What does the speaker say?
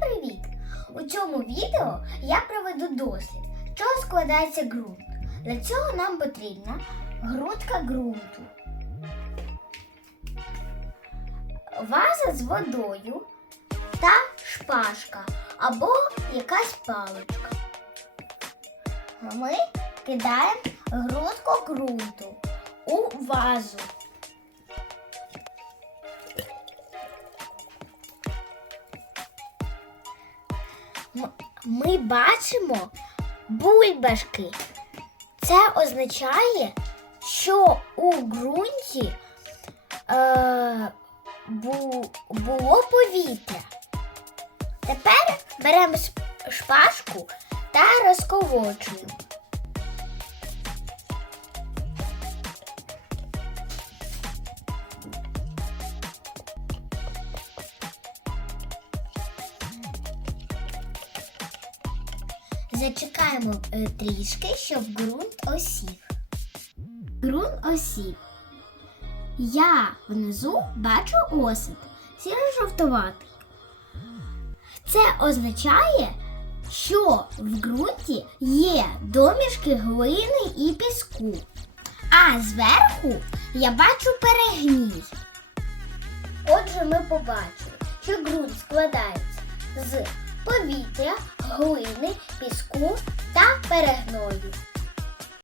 привіт! У цьому відео я проведу дослід, з чого складається ґрунт. Для цього нам потрібна грудка ґрунту, ваза з водою та шпажка або якась паличка. Ми кидаємо грудку ґрунту у вазу. Ми бачимо бульбашки. Це означає, що у ґрунті е, бу, було повітря. Тепер беремо шпажку та розколочуємо. Зачекаємо е, трішки, щоб ґрунт осів. Ґрунт осів. Я внизу бачу осип сіро-жовтуватий. Це означає, що в ґрунті є домішки глини і піску. А зверху я бачу перегній. Отже, ми побачили, що ґрунт складається з повітря, глини, піску та перегною.